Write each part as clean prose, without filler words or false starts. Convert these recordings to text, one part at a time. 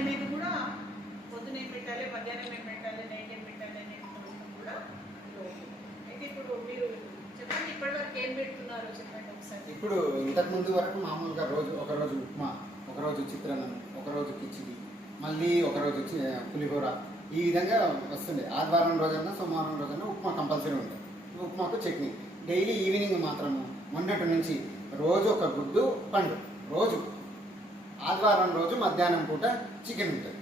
అనేది కూడా పొద్దున ఏం పెట్టాలి, మధ్యాహ్నం ఏం పెట్టాలి, నైట్ ఏం పెట్టాలి అనే కూడా అయితే ఇప్పుడు మీరు చెప్పండి, ఇప్పటివరకు ఏం పెడుతున్నారు చెప్పండి ఒకసారి. ఇప్పుడు ఇంతకుముందు వరకు మామూలుగా ఒకరోజు ఉప్మా, ఒకరోజు చిత్రాన్నం, ఒకరోజు కిచిడి, మళ్ళీ ఒకరోజు పులిహోర, ఈ విధంగా వస్తుండే. ఆదివారం రోజైనా సోమవారం రోజైనా ఉప్మా కంపల్సరీ ఉంటుంది. ఉప్మాకు చట్నీ. డైలీ ఈవినింగ్ మాత్రము మొన్నటి నుంచి రోజు ఒక గుడ్డు పండు రోజు. ఆదివారం రోజు మధ్యాహ్నం పూట చికెన్ ఉంటుంది.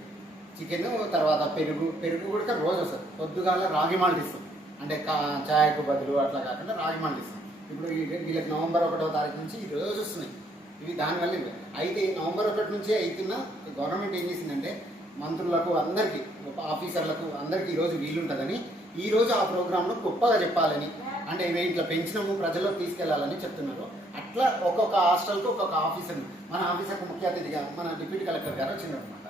చికెన్ తర్వాత పెరుగు కూడా రోజు వస్తుంది. పొద్దుగాల రాగి మాల్ట్ ఇస్తాం, అంటే ఛాయకు బదులు అట్లా కాకుండా రాగి మాల్ట్ ఇస్తాం. ఇప్పుడు వీళ్ళకి నవంబర్ 1వ తారీఖు నుంచి ఈ రోజు వస్తున్నాయి ఇవి. దానివల్ల అయితే నవంబర్ 1 నుంచే అవుతున్న గవర్నమెంట్ ఏం చేసిందంటే మంత్రులకు అందరికీ ఆఫీసర్లకు అందరికీ ఈరోజు వీలుంటుందని ఈరోజు ఆ ప్రోగ్రాంలో గొప్పగా చెప్పాలని, అంటే ఇట్లా పెంచినాము ప్రజల్లోకి తీసుకెళ్లాలని చెప్తున్నారు. అట్లా ఒక్కొక్క హాస్టల్కి ఒక్కొక్క ఆఫీసర్ని, మన ఆఫీసర్కు ముఖ్య అతిథిగా మన డిప్యూటీ కలెక్టర్ గారు వచ్చిందనమాట.